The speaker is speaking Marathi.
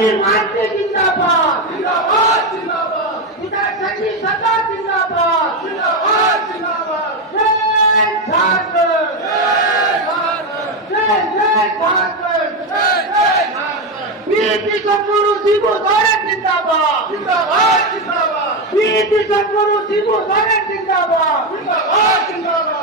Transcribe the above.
समीर मानके जिंदाबाद जिंदाबाद जिंदाबाद विधायक सत्ता जिंदाबाद जिंदाबाद जिंदाबाद जय झारखंड जय भारत जय जय झारखंड जय जय भारत बीपी संगुरु शिबू सोरेन जिंदाबाद जिंदाबाद जिंदाबाद बीपी संगुरु शिबू सोरेन जिंदाबाद जिंदाबाद जिंदाबाद